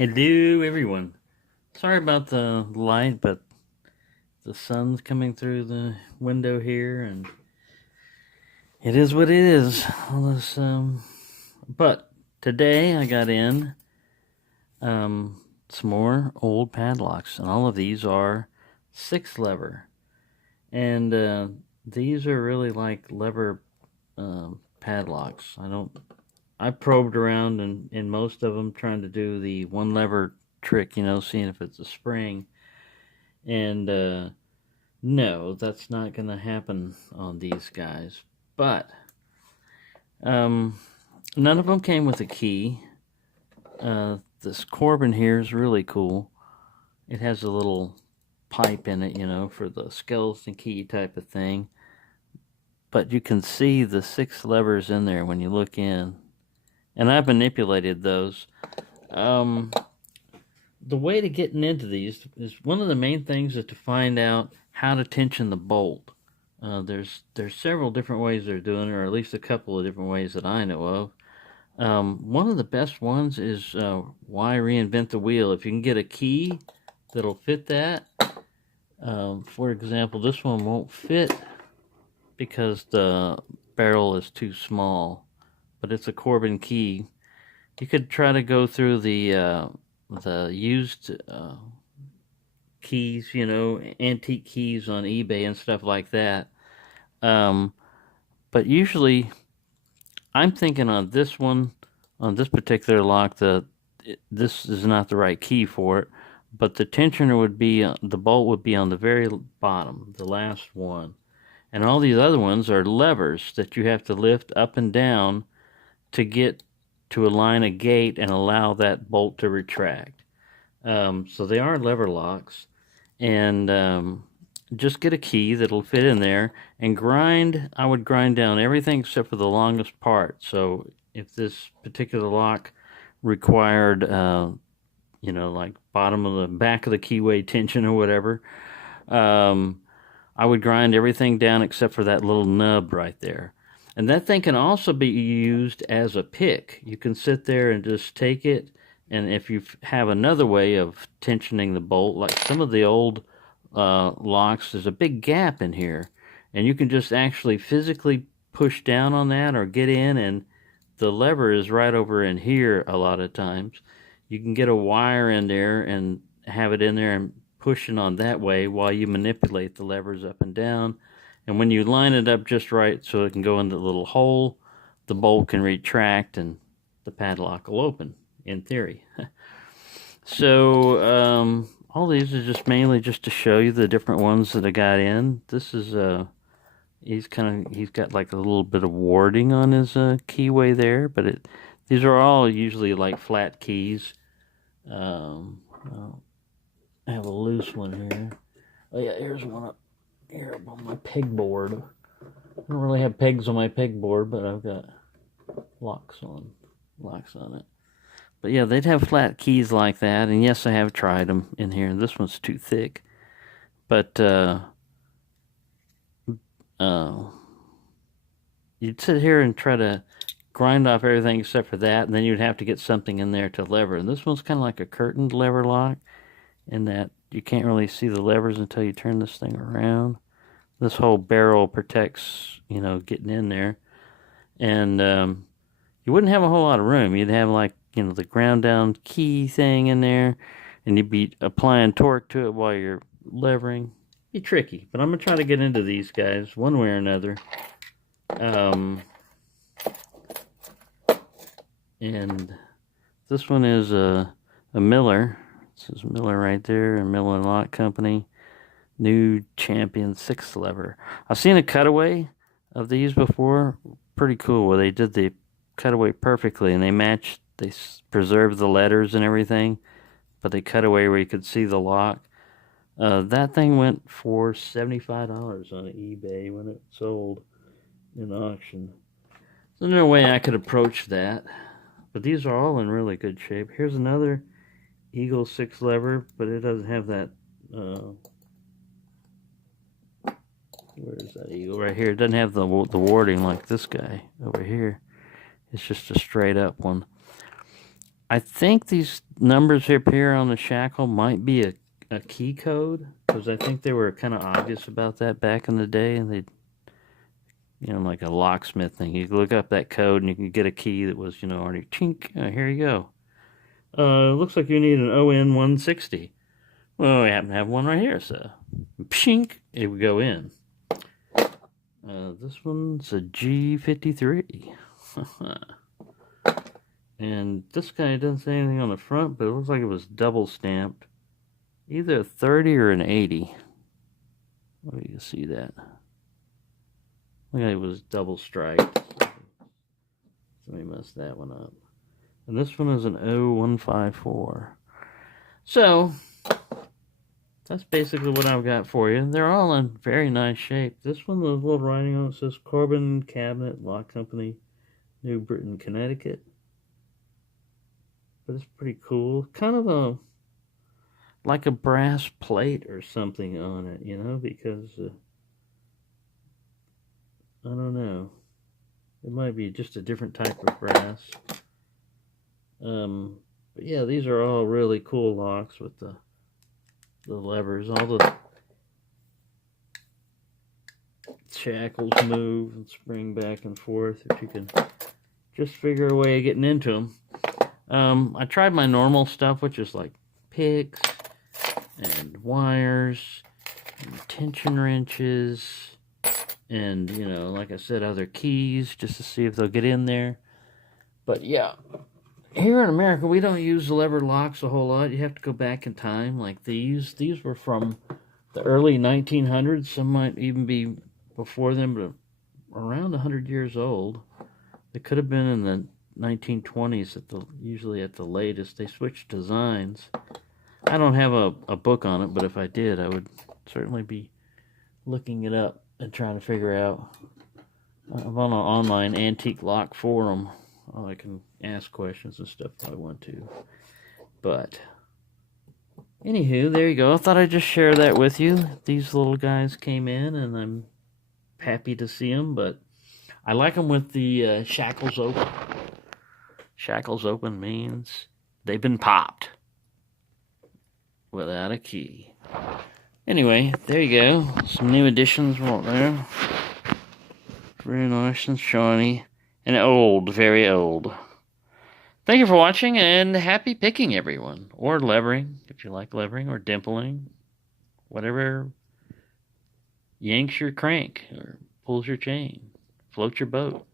Hello, everyone. Sorry about the light, but the sun's coming through the window here, and it is what it is. But today I got in some more old padlocks, and all of these are 6 lever, and these are really like lever padlocks. I probed around in most of them trying to do the 1 lever trick, seeing if it's a spring. And no, that's not going to happen on these guys. But um, none of them came with a key. This Corbin here is really cool. It has a little pipe in it, for the skeleton key type of thing. But you can see the 6 levers in there when you look in. And I've manipulated those. The way to getting into these is one of the main things is to find out how to tension the bolt. There's several different ways they're doing it, or at least a couple of different ways that I know of. One of the best ones is why reinvent the wheel? If you can get a key that'll fit that. For example, this one won't fit because the barrel is too small, but it's a Corbin key. You could try to go through the used keys, antique keys on eBay and stuff like that. But usually, I'm thinking on this one, on this particular lock, this is not the right key for it. But the tensioner would be, the bolt would be on the very bottom, the last one. And all these other ones are levers that you have to lift up and down to get to align a gate and allow that bolt to retract. So they are lever locks. And just get a key that'll fit in there and grind. I would grind down everything except for the longest part. So if this particular lock required, like bottom of the back of the keyway tension or whatever, I would grind everything down except for that little nub right there. And that thing can also be used as a pick. You can sit there and just take it, and if you have another way of tensioning the bolt, like some of the old locks, there's a big gap in here, and you can just actually physically push down on that or get in, and the lever is right over in here a lot of times. You can get a wire in there and have it in there and pushing on that way while you manipulate the levers up and down. And when you line it up just right so it can go in the little hole, the bolt can retract and the padlock will open, in theory. So all these are just mainly just to show you the different ones that I got in. This is he's got like a little bit of warding on his keyway there, but these are all usually like flat keys. I have a loose one here. Oh yeah, here's one up here on my pegboard. I don't really have pegs on my pegboard, but I've got locks on it. But yeah, they'd have flat keys like that, and yes, I have tried them in here. This one's too thick, but you'd sit here and try to grind off everything except for that, and then you'd have to get something in there to lever. And this one's kind of like a curtained lever lock, in that you can't really see the levers until you turn this thing around. This whole barrel protects, getting in there. And you wouldn't have a whole lot of room. You'd have like, the ground down key thing in there, and you'd be applying torque to it while you're levering. Be tricky, but I'm going to try to get into these guys one way or another. And this one is a Miller. This is Miller right there, a Miller Lock Company. New Champion 6-lever. I've seen a cutaway of these before. Pretty cool, where they did the cutaway perfectly, and they preserved the letters and everything, but they cut away where you could see the lock. That thing went for $75 on eBay when it sold in auction. There's no way I could approach that, but these are all in really good shape. Here's another Eagle 6-lever, but it doesn't have that. Where is that Eagle? Right here. It doesn't have the warding like this guy over here. It's just a straight up one. I think these numbers up here on the shackle might be a key code, because I think they were kind of obvious about that back in the day, and they, like a locksmith thing. You could look up that code and you could get a key that was, already chink. Here you go. Looks like you need an ON 160. Well, we happen to have one right here, so pshink, it would go in. This one's a G53. And this guy doesn't say anything on the front, but it looks like it was double stamped. Either a 30 or an 80. Well, you can see that. Look, it was double striped. Somebody messed that one up. And this one is an 0154. So, that's basically what I've got for you. They're all in very nice shape. This one, the little writing on it says Corbin Cabinet Lock Company, New Britain, Connecticut. But it's pretty cool. Kind of like a brass plate or something on it, because I don't know. It might be just a different type of brass. But yeah, these are all really cool locks with the levers. All the shackles move and spring back and forth if you can just figure a way of getting into them. I tried my normal stuff, which is like picks and wires and tension wrenches and, like I said, other keys just to see if they'll get in there. But yeah, here in America, we don't use lever locks a whole lot. You have to go back in time like these. These were from the early 1900s. Some might even be before them, but around 100 years old. They could have been in the 1920s, usually at the latest. They switched designs. I don't have a book on it, but if I did, I would certainly be looking it up and trying to figure out. I'm on an online antique lock forum. I can ask questions and stuff if I want to. But, anywho, there you go. I thought I'd just share that with you. These little guys came in, and I'm happy to see them, but I like them with the shackles open. Shackles open means they've been popped without a key. Anyway, there you go. Some new additions right there. Very nice and shiny. And old, very old. Thank you for watching, and happy picking, everyone. Or levering, if you like levering, or dimpling. Whatever yanks your crank, or pulls your chain. Floats your boat.